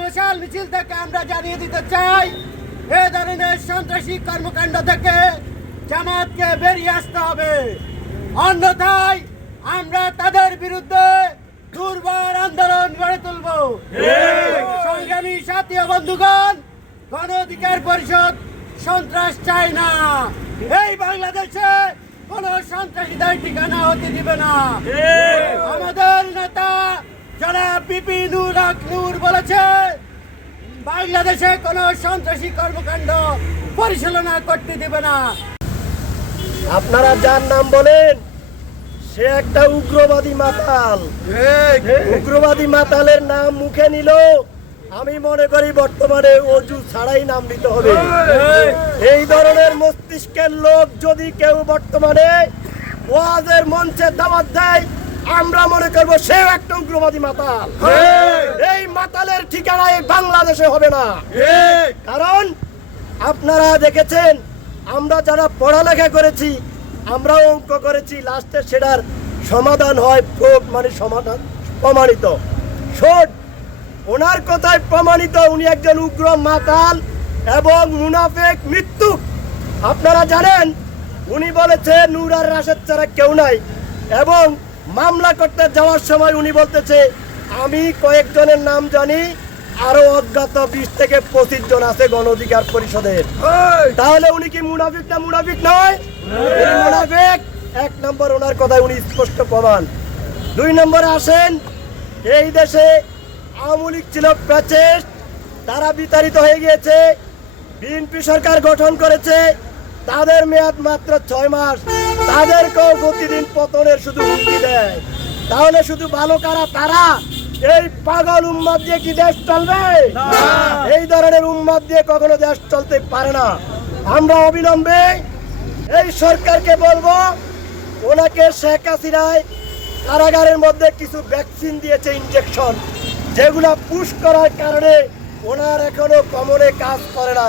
মশাল মিছিল থেকে আমরা জানিয়ে দিতে চাই, এ ধরনের সন্ত্রাসী কর্মকাণ্ড থেকে জামাতকে বেরিয়ে আসতে হবে। অন্যথায় আমরা তাদের বিরুদ্ধে দুর্বার আন্দোলন গড়ে তুলব। সংগ্রামী সাথী ও বন্ধুগণ, গণ অধিকার পরিষদ সন্ত্রাস চায় না। এই বাংলাদেশে কোন সন্ত্রাসীদের ঠিকানা হতে দিবে না। আমাদের নেতা জনাব বিপিনুর হক নূর বলেছে, বাংলাদেশে কোন সন্ত্রাসী কর্মকাণ্ড পরিচালনা করতে দিবে না। আপনারা যার নাম বলেন সে একটা উগ্রবাদী মাতাল। উগ্রবাদী মাতালের নাম মুখে নিল, আমি মনে করি বর্তমানে অজু ছাড়াই নাম নিতে হবে। এই ধরনের মস্তিষ্কের লোক যদি কেউ বর্তমানে ওয়াজের মঞ্চে দাওয়াত দেয়, আমরা মনে করবো সেও একটা উগ্রবাদী মাতাল। এই মাতালের ঠিকানা এই বাংলাদেশে হবে না। কারণ আপনারা দেখেছেন, আমরা যারা পড়ালেখা করেছি, আমরাও অঙ্ক করেছি, লাস্টে সেটার সমাধান হয় মানে সমাধান প্রমাণিত। শোন, ওনার কথায় প্রমাণিত উনি একজন উগ্র মাতাল এবং মুনাফেক মৃত্যুক। আপনারা জানেন উনি বলেছে নূর আর রাশেদ ছাড়া কেউ নাই, এবং মামলা করতে যাওয়ার সময় উনি বলতেছে আমি কয়েকজনের নাম জানি, আরো অজ্ঞাত 20 থেকে 25 জন আছে গণ অধিকার পরিষদের। তাহলে উনি কি মুনাফিক না মুনাফিক নয়? মুনাফিক। 1 নম্বর ওনার কথায় উনি স্পষ্ট প্রমাণ। 2 নম্বরে আসেন, এই দেশে আওয়ামী লীগ ছিল প্যাচেস্ট, তারা বিতাড়িত হয়ে গিয়েছে, বিএনপি সরকার গঠন করেছে, তাদের মেয়াদ মাত্র 6 মাস, তাদেরকেও প্রতিদিন পতনের শুধু হুমকি দেয়। তাহলে শুধু ভালো কারা? তারা। এই পাগল উম্মাদ দিয়ে কি দেশ চলবে? এই ধরনের উম্মাদ দিয়ে কখনো দেশ চলতে পারে না। আমরা অবিলম্বে এই সরকারকে বলবো, ওনাকে শেখ হাসিনায় কারাগারের মধ্যে কিছু ভ্যাকসিন দিয়েছে, ইনজেকশন, যেগুলা পুশ করার কারণে ওনার এখনো কমরে কাজ করে না।